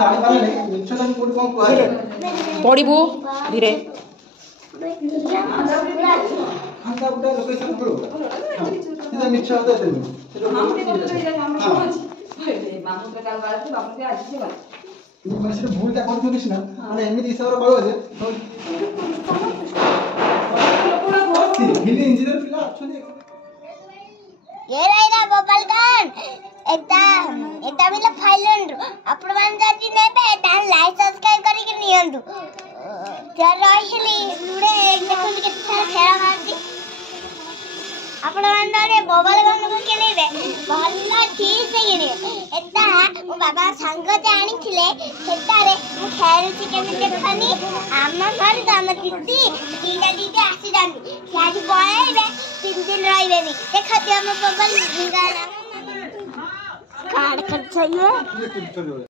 जानी पारे नहीं मिछ तक कोड कोन कुआ पड़िबू धीरे अंता बुटा लोकेशन करो से मिछ होता है से लोग हम के तो जाई हम पहुंच मामू तो काल बात बापू के आज से बात मैं सिर्फ भूल क्या कर किस ना माने एमिति हिसाब रे बाळो जे हिंदी इंजीनियर पिला अछने ये राइना बबलगन एता मिला फाइलंड आपण मान जाती नेबे तान लाइक सब्सक्राइब करी के नियंतु त्यार रहिली लुडे देखो के खेला मारती आपण मान जाने बबलगन को के नेबे भल्ला ठीक से ये एता मो बाबा संग जानी थिले सेतारे मु खेलती केमे देखनी आम्मा घर दाम दीदी दीदा दीदी आसी जानी आज पळेबे 3 दिन रहिबेनी देखती हम बबल गाना कार्ड कर चाहिए